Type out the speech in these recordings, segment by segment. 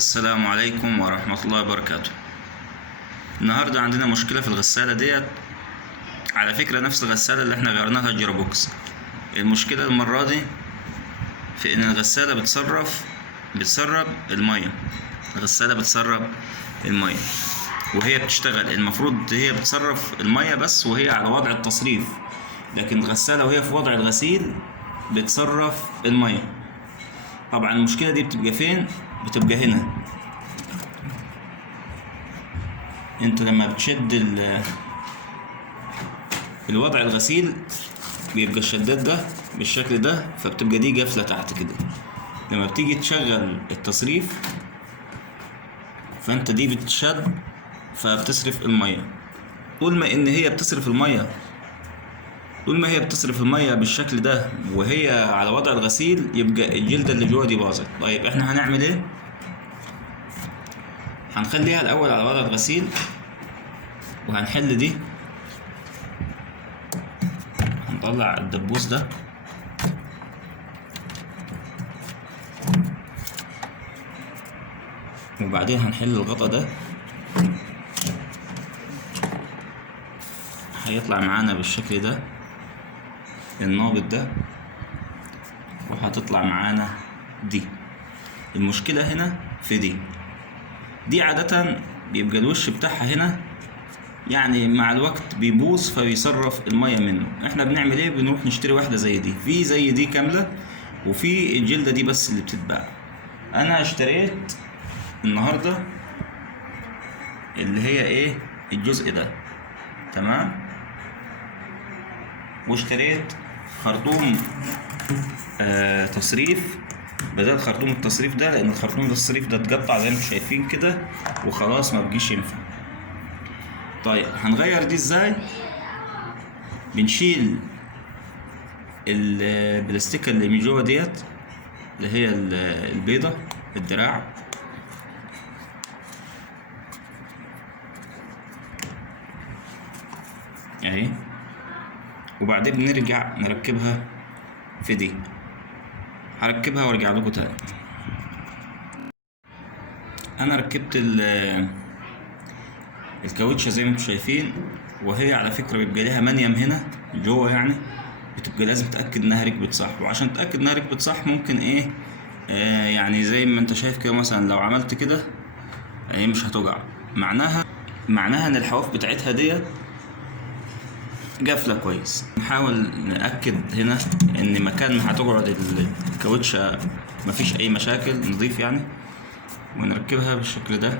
السلام عليكم ورحمة الله وبركاته. النهاردة عندنا مشكلة في الغسالة ديت. على فكرة نفس الغسالة اللي احنا غيرناها جيروبوكس. المشكلة المرة دي في ان الغسالة بتسرب المية. الغسالة بتسرب المية وهي بتشتغل، المفروض هي بتصرف المية بس وهي على وضع التصريف، لكن الغسالة وهي في وضع الغسيل بتصرف المية. طبعا المشكلة دي بتبقى فين؟ بتبقى هنا. انت لما بتشد الوضع الغسيل بيبقى الشداد ده بالشكل ده، فبتبقى دي قافلة تحت كده. لما بتيجي تشغل التصريف فانت دي بتشد فبتصرف المية. طول ما هي بتصرف المية بالشكل ده وهي على وضع الغسيل، يبقى الجلدة اللي جوه دي باظت. طيب احنا هنعمل ايه؟ هنخليها الاول على وضع الغسيل وهنحل دي. هنطلع الدبوس ده وبعدين هنحل الغطا ده. هيطلع معانا بالشكل ده النابض ده، وهتطلع معانا دي. المشكلة هنا في دي عادة بيبقى الوش بتاعها هنا يعني مع الوقت بيبوظ فبيصرف المية منه. احنا بنعمل ايه؟ بنروح نشتري واحدة زي دي، في زي دي كاملة وفي الجلدة دي بس اللي بتتباع. انا اشتريت النهاردة اللي هي ايه، الجزء ده، تمام. واشتريت خرطوم تصريف بدل خرطوم التصريف ده، لان خرطوم التصريف ده اتقطع زي ما انتم شايفين كده وخلاص ما بقيش ينفع. طيب هنغير دي ازاي؟ بنشيل البلاستيكه اللي من جوه ديت اللي هي البيضه، الدراع، اهي، وبعدين بنرجع نركبها في دي. هركبها وارجع لكم تاني. انا ركبت الكاوتشه زي ما انتم شايفين، وهي على فكره بيبقى ليها منيم هنا جوه، يعني بتبقى لازم تتاكد انها ركبت صح. وعشان تتاكد انها ركبت صح ممكن ايه، يعني زي ما انت شايف كده، مثلا لو عملت كده هي مش هتقع. معناها ان الحواف بتاعتها ديت قافله كويس. نحاول ناكد هنا ان مكان ما هتقعد الكاوتشه مفيش اي مشاكل، نضيف يعني، ونركبها بالشكل ده.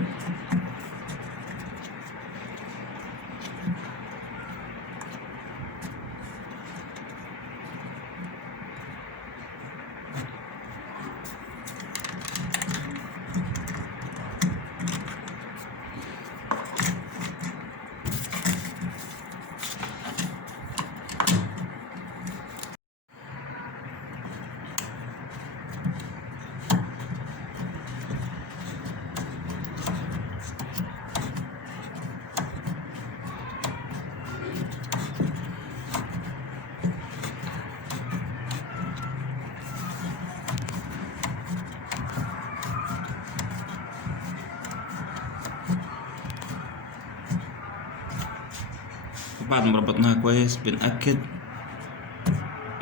بعد ما ربطناها كويس بنأكد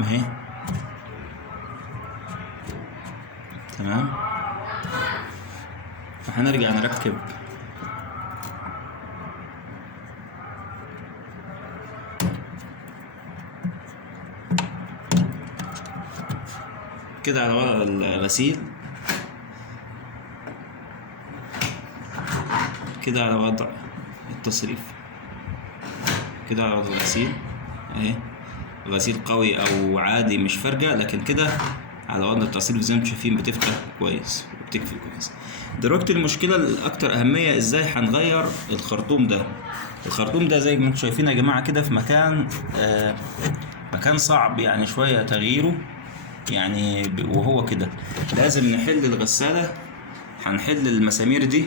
اهي، تمام. فهنرجع نركب كده على وضع الغسيل، كده على وضع التصريف، كده على وضع الغسيل اهي. غسيل قوي او عادي مش فارقه، لكن كده على وضع التصريف زي ما انتم شايفين بتفتح كويس وبتقفل كويس. دلوقتي المشكله الاكثر اهميه ازاي هنغير الخرطوم ده. الخرطوم ده زي ما انتم شايفين يا جماعه كده في مكان صعب يعني شويه تغييره، يعني وهو كده لازم نحل الغساله. هنحل المسامير دي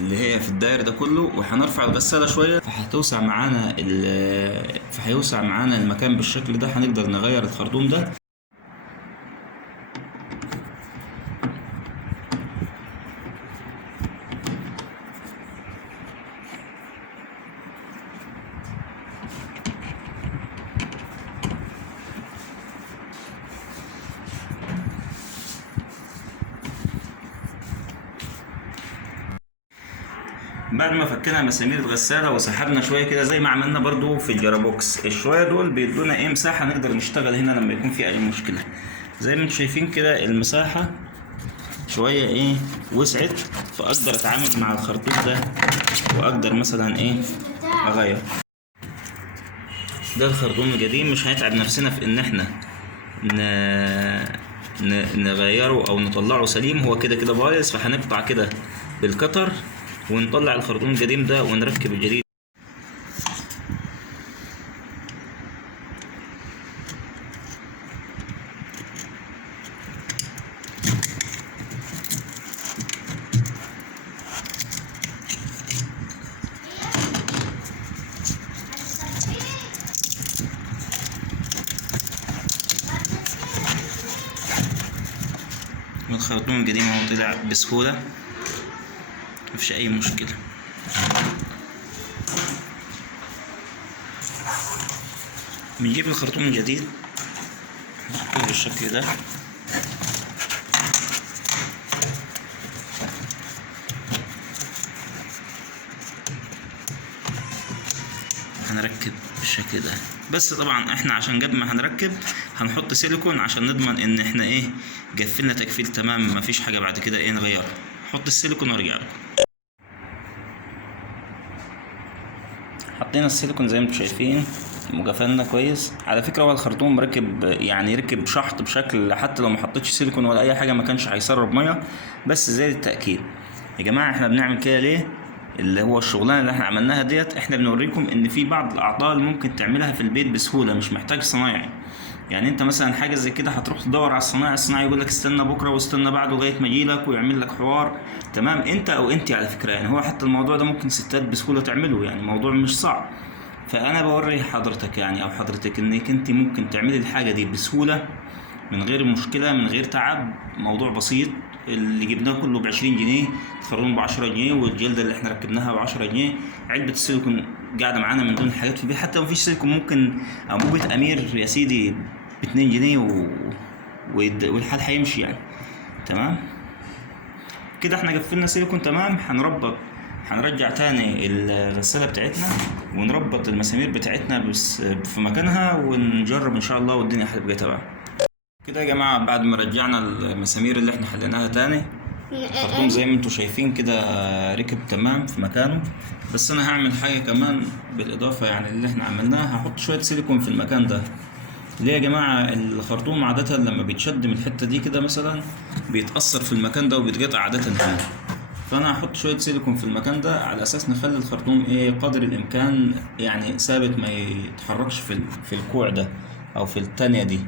اللي هي في الداير ده كله، وهنرفع الغسالة شوية فهيوسع معانا المكان بالشكل ده. هنقدر نغير الخرطوم ده. بعد ما فكينا مسامير الغسالة وسحبنا شوية كده زي ما عملنا برضو في الجرابوكس، الشوية دول بيدونا ايه مساحة نقدر نشتغل هنا لما يكون في اي مشكلة. زي ما انتم شايفين كده المساحة شوية ايه وسعت، فاقدر اتعامل مع الخرطوم ده واقدر مثلا ايه اغير. ده الخرطوم القديم، مش هنتعب نفسنا في ان احنا نغيره او نطلعه سليم، هو كده كده بايظ، فهنقطع كده بالقطر ونطلع الخرطوم القديم ده ونركب الجديد. الخرطوم القديم اهو طلع بسهولة، مفيش اي مشكلة. بنجيب الخرطوم الجديد نحطه بالشكل ده، هنركب بالشكل ده. بس طبعا احنا عشان قبل ما هنركب هنحط سيليكون عشان نضمن ان احنا ايه قفلنا تقفيل تمام، مفيش حاجة بعد كده ايه نغيرها. نحط السيليكون وارجع لكم. حطينا السيليكون زي ما انتم شايفين وقفلنا كويس. على فكرة هو الخرطوم مركب يعني يركب شحط بشكل حتى لو ما حطيتش سيليكون ولا اي حاجة ما كانش هيسرب مية، بس زي التأكيد يا جماعة احنا بنعمل كده ليه؟ اللي هو الشغلانه اللي احنا عملناها ديت احنا بنوريكم ان في بعض الاعطال ممكن تعملها في البيت بسهوله، مش محتاج صنايعي. يعني انت مثلا حاجه زي كده هتروح تدور على الصنايعي يقول لك استنى بكره واستنى بعده لغايه ما يجيلك ويعمل لك حوار، تمام؟ انت او انت على فكره يعني هو حتى الموضوع ده ممكن ستات بسهوله تعمله، يعني موضوع مش صعب. فانا بوري حضرتك يعني او حضرتك انك انت ممكن تعملي الحاجه دي بسهوله من غير مشكله من غير تعب، موضوع بسيط. اللي جبناه كله ب20 جنيه، الخرطوم ب10 جنيه، والجلده اللي احنا ركبناها ب10 جنيه. علبه السيليكون قاعده معانا من ضمن الحاجات في البيت، حتى لو مفيش سيليكون ممكن انبوبه امير يا سيدي ب2 جنيه والحال هيمشي يعني. تمام كده احنا قفلنا سيليكون تمام. هنرجع تاني الغسالة بتاعتنا ونربط المسامير بتاعتنا بس في مكانها ونجرب ان شاء الله والدنيا هتبقى تمام. كده يا جماعة بعد ما رجعنا المسامير اللي احنا حليناها تاني، الخرطوم زي ما انتوا شايفين كده ركب تمام في مكانه. بس انا هعمل حاجة كمان بالاضافة يعني اللي احنا عملناها، هحط شوية سيليكون في المكان ده. ليه يا جماعة؟ الخرطوم عادة لما بيتشد من الحتة دي كده مثلا بيتأثر في المكان ده وبيتقطع عادة هنا، فانا هحط شوية سيليكون في المكان ده على اساس نخلي الخرطوم ايه قدر الامكان يعني ثابت، ما يتحركش في الكوع ده او في التانية دي.